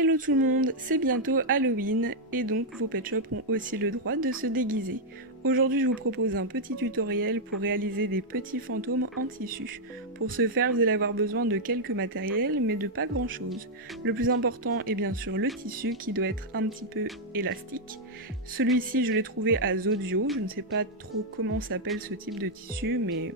Hello tout le monde, c'est bientôt Halloween et donc vos pet shops ont aussi le droit de se déguiser. Aujourd'hui je vous propose un petit tutoriel pour réaliser des petits fantômes en tissu. Pour ce faire vous allez avoir besoin de quelques matériels mais de pas grand chose. Le plus important est bien sûr le tissu qui doit être un petit peu élastique. Celui-ci je l'ai trouvé à Zodio, je ne sais pas trop comment s'appelle ce type de tissu mais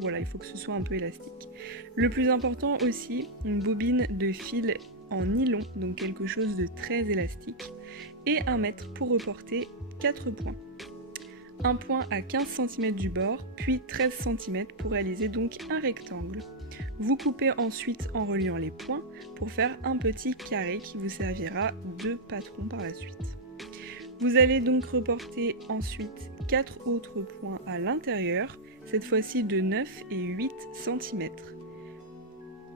voilà, il faut que ce soit un peu élastique. Le plus important aussi, une bobine de fil en nylon, donc quelque chose de très élastique, et 1 mètre pour reporter 4 points. Un point à 15 cm du bord, puis 13 cm pour réaliser donc un rectangle. Vous coupez ensuite en reliant les points pour faire un petit carré qui vous servira de patron par la suite. Vous allez donc reporter ensuite 4 autres points à l'intérieur, cette fois-ci de 9 et 8 cm.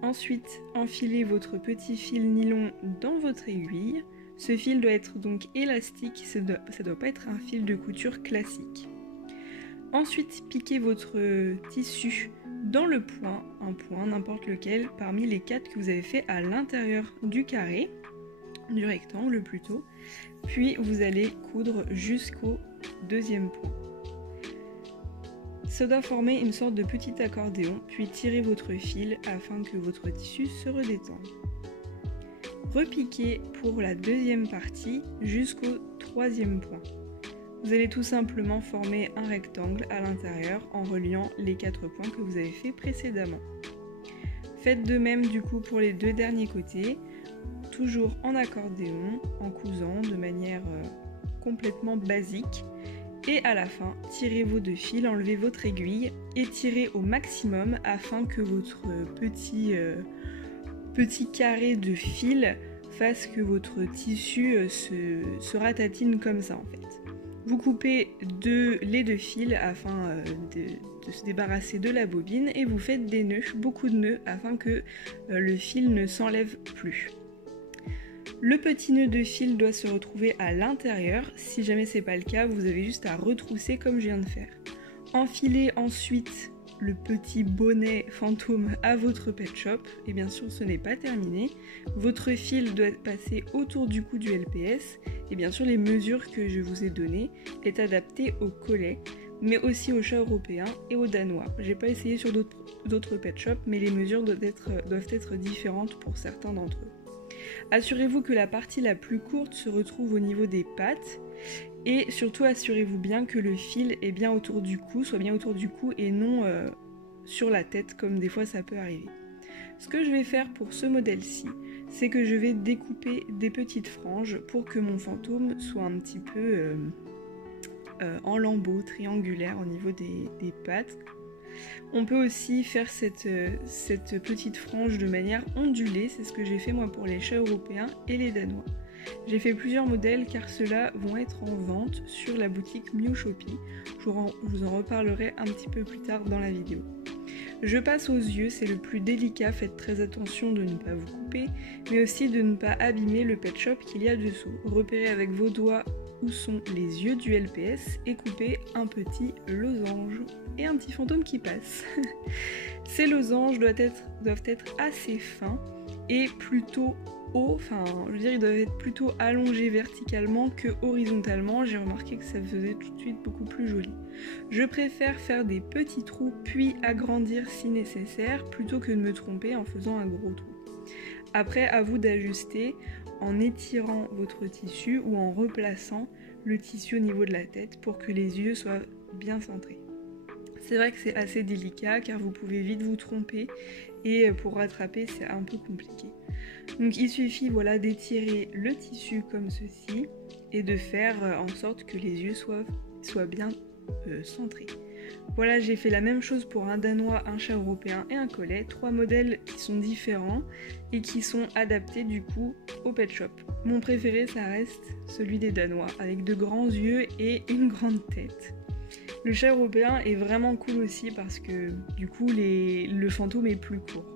Ensuite, enfilez votre petit fil nylon dans votre aiguille. Ce fil doit être donc élastique, ça doit pas être un fil de couture classique. Ensuite, piquez votre tissu dans le point, un point n'importe lequel, parmi les 4 que vous avez fait à l'intérieur du carré, du rectangle plutôt. Puis vous allez coudre jusqu'au deuxième point. Ça doit former une sorte de petit accordéon, puis tirez votre fil afin que votre tissu se redétende. Repiquez pour la deuxième partie jusqu'au troisième point. Vous allez tout simplement former un rectangle à l'intérieur en reliant les 4 points que vous avez fait précédemment. Faites de même du coup pour les 2 derniers côtés, toujours en accordéon, en cousant de manière complètement basique. Et à la fin, tirez vos 2 fils, enlevez votre aiguille et tirez au maximum afin que votre petit carré de fil fasse que votre tissu se ratatine comme ça en fait. Vous coupez les 2 fils afin de se débarrasser de la bobine et vous faites des nœuds, beaucoup de nœuds afin que le fil ne s'enlève plus. Le petit nœud de fil doit se retrouver à l'intérieur, si jamais c'est pas le cas, vous avez juste à retrousser comme je viens de faire. Enfilez ensuite le petit bonnet fantôme à votre pet shop, et bien sûr ce n'est pas terminé. Votre fil doit passer autour du cou du LPS, et bien sûr les mesures que je vous ai données est adaptées au collet, mais aussi au chat européen et au danois. J'ai pas essayé sur d'autres pet shops, mais les mesures doivent être différentes pour certains d'entre eux. Assurez-vous que la partie la plus courte se retrouve au niveau des pattes et surtout assurez-vous bien que le fil est bien autour du cou, soit bien autour du cou et non sur la tête comme des fois ça peut arriver. Ce que je vais faire pour ce modèle-ci, c'est que je vais découper des petites franges pour que mon fantôme soit un petit peu en lambeaux triangulaires au niveau des pattes. On peut aussi faire cette petite frange de manière ondulée, c'est ce que j'ai fait moi pour les chats européens et les danois. J'ai fait plusieurs modèles car ceux-là vont être en vente sur la boutique Mew Shopee. Je vous en reparlerai un petit peu plus tard dans la vidéo. Je passe aux yeux, c'est le plus délicat, faites très attention de ne pas vous couper, mais aussi de ne pas abîmer le pet shop qu'il y a dessous. Repérez avec vos doigts où sont les yeux du LPS et coupez un petit losange et un petit fantôme qui passe. Ces losanges doivent être assez fins et plutôt hauts, enfin je veux dire ils doivent être plutôt allongés verticalement que horizontalement, j'ai remarqué que ça faisait tout de suite beaucoup plus joli. Je préfère faire des petits trous puis agrandir si nécessaire plutôt que de me tromper en faisant un gros trou. Après à vous d'ajuster en étirant votre tissu ou en replaçant le tissu au niveau de la tête pour que les yeux soient bien centrés. C'est vrai que c'est assez délicat car vous pouvez vite vous tromper et pour rattraper c'est un peu compliqué. Donc il suffit voilà, d'étirer le tissu comme ceci et de faire en sorte que les yeux soient bien centrés. Voilà, j'ai fait la même chose pour un danois, un chat européen et un collet, 3 modèles qui sont différents et qui sont adaptés du coup au pet shop. Mon préféré ça reste celui des danois avec de grands yeux et une grande tête. Le chat européen est vraiment cool aussi parce que du coup le fantôme est plus court.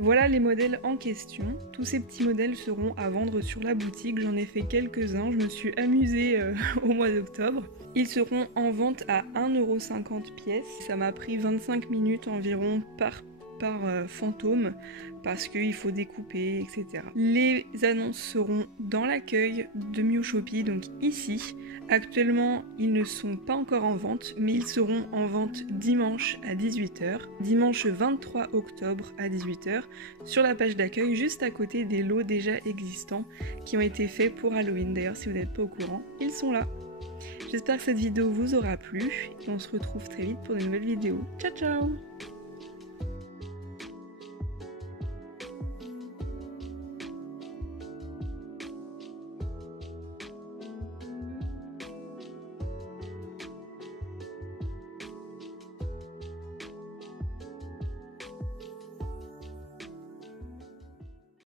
Voilà les modèles en question. Tous ces petits modèles seront à vendre sur la boutique. J'en ai fait quelques-uns, je me suis amusée au mois d'octobre. Ils seront en vente à 1,50 € pièce. Ça m'a pris 25 minutes environ par départ fantôme parce qu'il faut découper, etc. Les annonces seront dans l'accueil de Mew Shopee, donc ici. Actuellement, ils ne sont pas encore en vente, mais ils seront en vente dimanche à 18h, dimanche 23 octobre à 18h, sur la page d'accueil, juste à côté des lots déjà existants qui ont été faits pour Halloween. D'ailleurs, si vous n'êtes pas au courant, ils sont là. J'espère que cette vidéo vous aura plu et on se retrouve très vite pour de nouvelles vidéos. Ciao ciao!